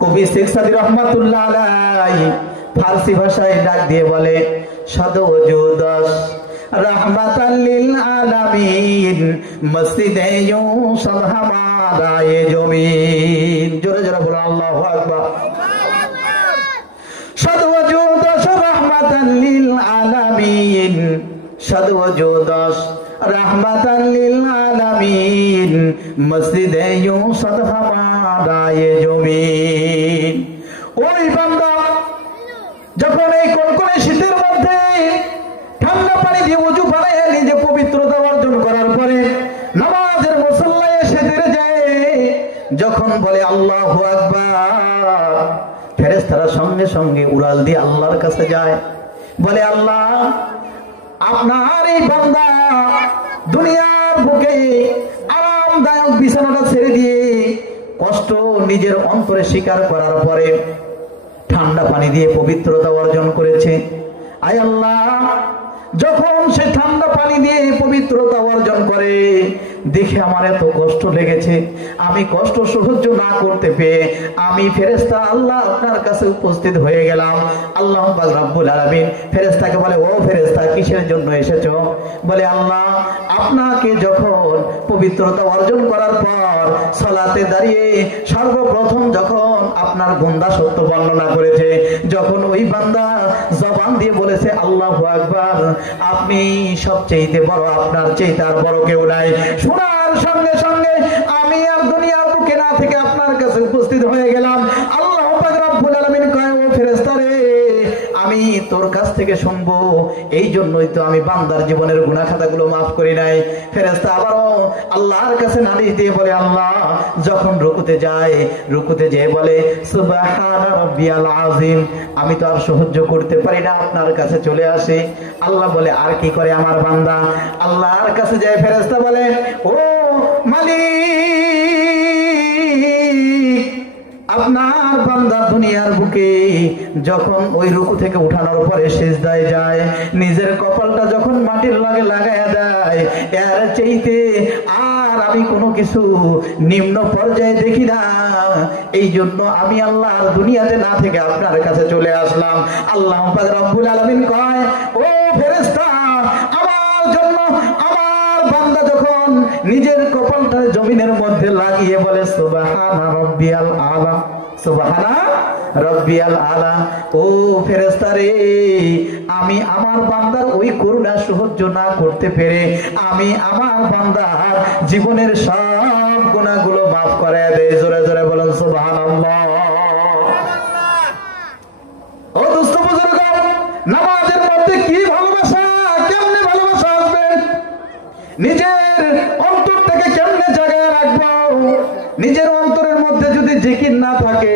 কবি শেখ সাদি রহমাতুল্লাহ আলাই ফার্সি ভাষায় ডাক দিয়ে বলে সদওজুদস রহমাতাল লিল আলামিন, মসজিদে ইউসুফ হামারা এ জমিন। জোরে জোরে বলো আল্লাহু আকবার। সদওজুদস রহমাতাল লিল আলামিন সদওজুদস রহমাতাল লিল আলামিন। মসজিদে ইউসুফ হামারা এ জমিন। ওই বান্দা যখন এই কনকনে শীতের মধ্যে ঠান্ডা পানি দিয়ে উঁচু বানায় নিজে পবিত্রতা অর্জন করার পরে নামাজের মুসল্লায় এসে তেরে যায়। যখন বলে, আল্লাহ আকবার। ফেরেস্তারা সঙ্গে সঙ্গে উড়াল দিয়ে আল্লাহর কাছে যায়। বলে, আল্লাহ আপনার এই বান্দা দুনিয়ার বুকে আরামদায়ক বিছানাটা ছেড়ে দিয়ে কষ্ট নিজের অন্তরে স্বীকার করার পরে ঠান্ডা পানি দিয়ে পবিত্রতা অর্জন করেছে। আয় আল্লাহ, যখন সে ঠান্ডা পানি দিয়ে পবিত্রতা অর্জন করে দেখে আমার এত কষ্ট লেগেছে। আমি কষ্ট সহ্য না করতে পেয়ে আমি ফেরেস্তা আল্লাহ আপনার কাছে উপস্থিত হয়ে গেলাম। আল্লাহ রাব্বুল আলামিন ফেরেস্তাকে বলে, ও ফেরেস্তা কিসের জন্য এসেছ? বলে, আল্লাহ, আপনাকে যখন পবিত্রতা অর্জন করার পর সলাতে দাঁড়িয়ে সর্বপ্রথম যখন আপনার গুন্দা সত্য বর্ণনা করেছে, যখন ওই বান্দা জবান দিয়ে বলেছে, আল্লাহ আকবার, আপনি সবচেয়ে বড়, আপনার চেয়ে তার বড় কেউ নাই। শোনার সঙ্গে সঙ্গে আমি আর দুনিয়ার বুকে না থেকে আপনার কাছে উপস্থিত হয়ে গেলাম। আল্লাহ রব্বুল কয় ও ফেরেশতা রে আমি তোর কাছ থেকে শুনব। এই জন্যই তো আমি বান্দার জীবনের গুনাহ খাতাগুলো মাফ করি নাই। ফেরেশতা আবারও আল্লাহর কাছে নালিশ দিয়ে বলে, আল্লাহ, যখন রুকুতে যায় রুকুতে যেয়ে বলে আযীম, আমি তো আর সহ্য করতে পারি না, আপনার কাছে চলে আসে। আল্লাহ বলে, আর কি করে আমার বান্দা? আল্লাহর কাছে যায় ফেরেশতা বলে, ও মালিক আপনার বান্দা দুনিয়ার বুকে যখন ওই রুকু থেকে উঠানোর পরে সেজদায় যায়, নিজের কপালটা যখন মাটির লাগে লাগায় দেয়, এর চাইতে আর আমি কোনো কিছু নিম্ন পর্যায়ে দেখি না। এই জন্য আমি আল্লাহ আর দুনিয়াতে না থেকে আপনার কাছে চলে আসলাম। আল্লাহ রব্বুল আলামিন কয়, ও আমার যখন নিজের কপালটা জমিনের মধ্যে লাগিয়ে বলে, সুবহানা রাব্বিয়াল আলা, সুবহানা রাব্বিয়াল আলা। ও ফেরেশতা রে, আমি আমার বান্দার ওই করুণা সহ্য না করতে পেরে আমি আমার বান্দার জীবনের সব গুণাগুলো মাফ করে দেয় জোরে জোরে বলেন, সুবহানাল্লাহ। নামাজের মধ্যে কি ভালোবাসা, কেমনে ভালোবাসা আসবে? নিজের অন্তর থেকে কেমনে জায়গায় রাখব? নিজের অন্তরের মধ্যে যদি জিকির না থাকে